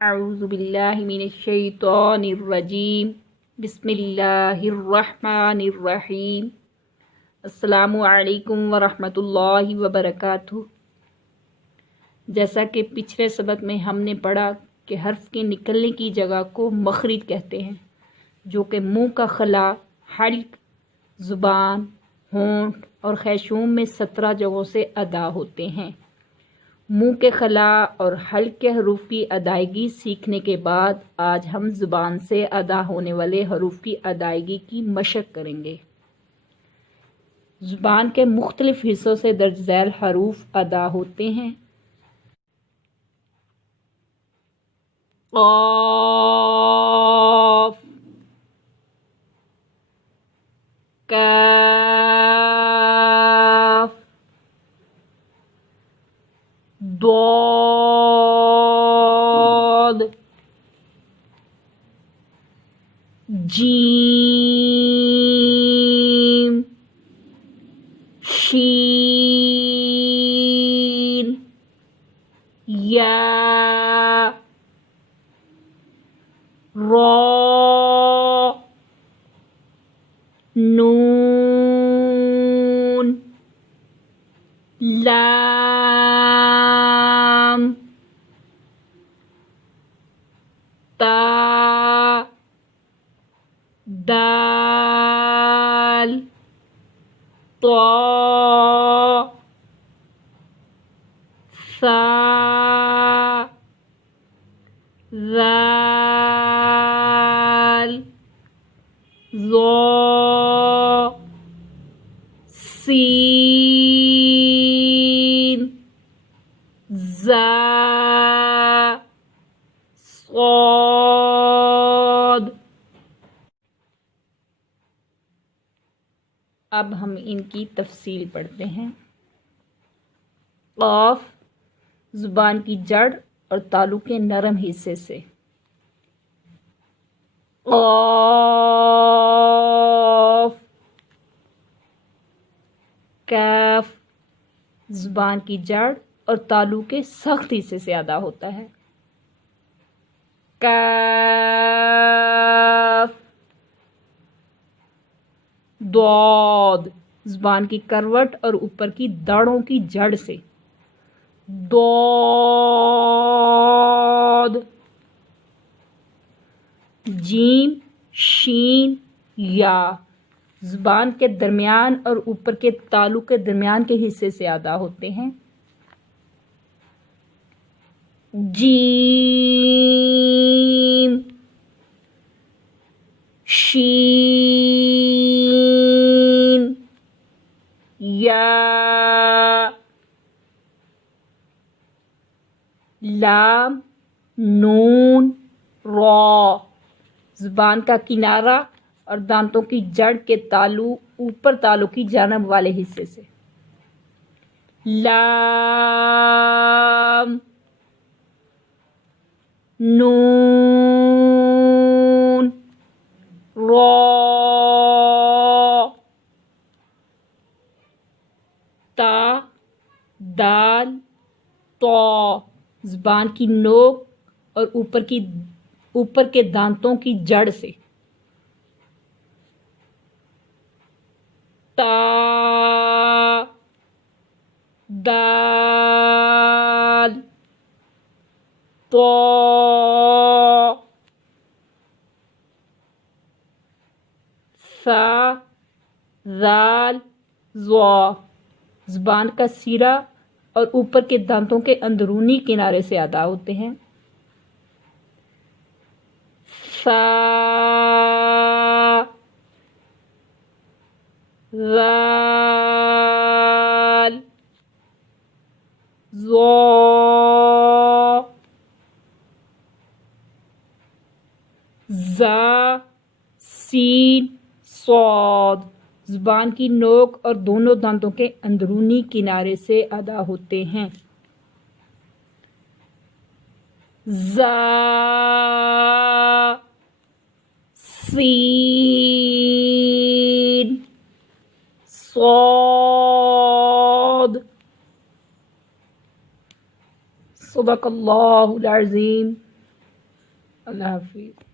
اعوذ باللہ من الشیطان الرجیم بسم اللہ الرحمن الرحیم السلام علیکم ورحمۃ اللہ وبرکاتہ۔ جیسا کہ پچھلے سبق میں ہم نے پڑھا کہ حرف کے نکلنے کی جگہ کو مخرج کہتے ہیں، جو کہ منہ کا خلا، حلق، زبان، ہونٹ اور خیشوم میں 17 جگہوں سے ادا ہوتے ہیں۔ منہ کے خلا اور حلق کے حروف کی ادائیگی سیکھنے کے بعد آج ہم زبان سے ادا ہونے والے حروف کی ادائیگی کی مشق کریں گے۔ زبان کے مختلف حصوں سے درج ذیل حروف ادا ہوتے ہیں۔ قاف، کاف، ضاد، جیم، شین، یا، را، نون، لام، تا، دال، طا، ثا، ذال، ظا، سین، زا، صاد۔ اب ہم ان کی تفصیل پڑھتے ہیں۔ قاف زبان کی جڑ اور تالو کے نرم حصے سے۔ قاف۔ کاف زبان کی جڑ اور تالو کے سخت حصے سے ادا ہوتا ہے۔ کاف۔ ضاد زبان کی کروٹ اور اوپر کی داڑھوں کی جڑ سے۔ ضاد۔ جیم، شین، یا زبان کے درمیان اور اوپر کے تالو کے درمیان کے حصے سے ادا ہوتے ہیں۔ جیم، شین، یا، لام، نون، را زبان کا کنارہ اور دانتوں کی جڑ کے تالو اوپر تالو کی جانب والے حصے سے۔ لام، نون، را، تا، دال، طا زبان کی نوک اور اوپر کے دانتوں کی جڑ سے۔ تا، دال، طا، ثا، ذال، ظا زبان کا سیرا اور اوپر کے دانتوں کے اندرونی کنارے سے ادا ہوتے ہیں۔ ثا، ذال، ظا، زا، سین، صاد زبان کی نوک اور دونوں دانتوں کے اندرونی کنارے سے ادا ہوتے ہیں۔ زا، سین، صاد۔ صدق اللہ العظیم۔ اللہ حافظ.